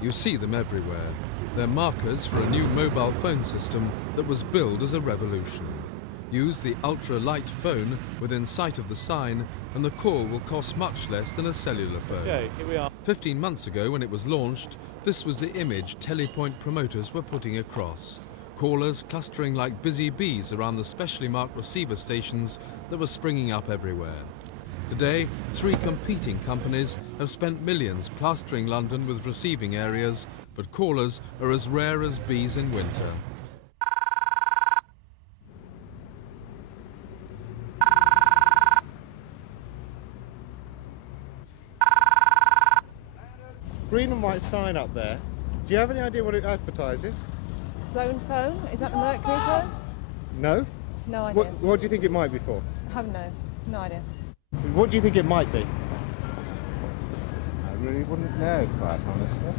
You see them everywhere. They're markers for a new mobile phone system that was billed as a revolution. Use the ultra-light phone within sight of the sign and the call will cost much less than a cellular phone. Okay, here we are. 15 months ago when it was launched, this was the image Telepoint promoters were putting across. Callers clustering like busy bees around the specially marked receiver stations that were springing up everywhere. Today, 3 competing companies have spent millions plastering London with receiving areas, but callers are as rare as bees in winter. Green and white sign up there. Do you have any idea what it advertises? Zone phone? Is that the Mercury phone? No? No idea. What do you think it might be for? Heaven knows. No idea. What do you think it might be? I really wouldn't know, quite honestly.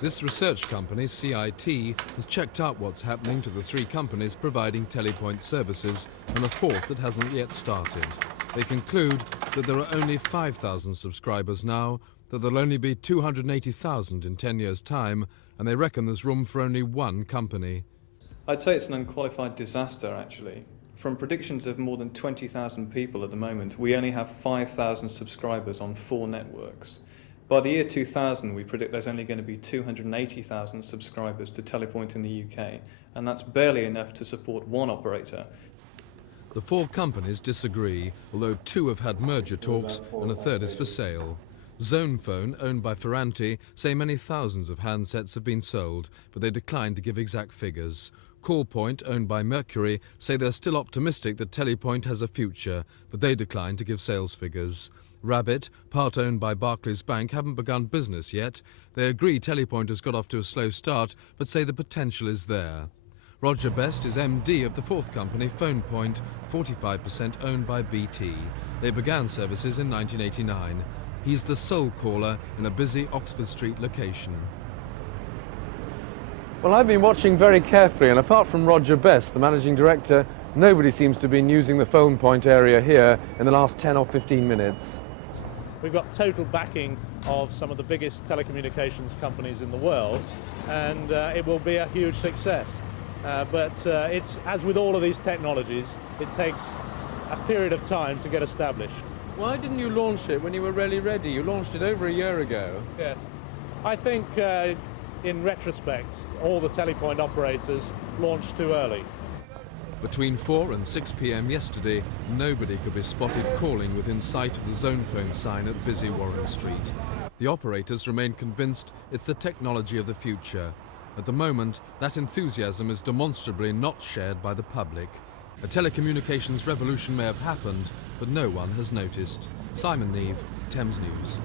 This research company, CIT, has checked out what's happening to the 3 companies providing Telepoint services and a 4th that hasn't yet started. They conclude that there are only 5,000 subscribers now, that there'll only be 280,000 in 10 years' time, and they reckon there's room for only 1 company. I'd say it's an unqualified disaster, actually. From predictions of more than 20,000 people at the moment, we only have 5,000 subscribers on 4 networks. By the year 2000, we predict there's only going to be 280,000 subscribers to Telepoint in the UK, and that's barely enough to support 1 operator. The 4 companies disagree, although 2 have had merger talks and a 3rd is for sale. Zone Phone, owned by Ferranti, say many thousands of handsets have been sold, but they decline to give exact figures. Callpoint, owned by Mercury, say they're still optimistic that Telepoint has a future, but they decline to give sales figures. Rabbit, part owned by Barclays Bank, haven't begun business yet. They agree Telepoint has got off to a slow start, but say the potential is there. Roger Best is MD of the 4th company, PhonePoint, 45% owned by BT. They began services in 1989. He's the sole caller in a busy Oxford Street location. Well, I've been watching very carefully, and apart from Roger Best, the managing director, nobody seems to have been using the PhonePoint area here in the last 10 or 15 minutes. We've got total backing of some of the biggest telecommunications companies in the world, and it will be a huge success. But it's, as with all of these technologies, it takes a period of time to get established. Why didn't you launch it when you were really ready? You launched it over a year ago. Yes. I think in retrospect, all the Telepoint operators launched too early. Between 4 and 6 p.m. yesterday, nobody could be spotted calling within sight of the Zone Phone sign at busy Warren Street. The operators remain convinced it's the technology of the future. At the moment, that enthusiasm is demonstrably not shared by the public. A telecommunications revolution may have happened, but no one has noticed. Simon Neve, Thames News.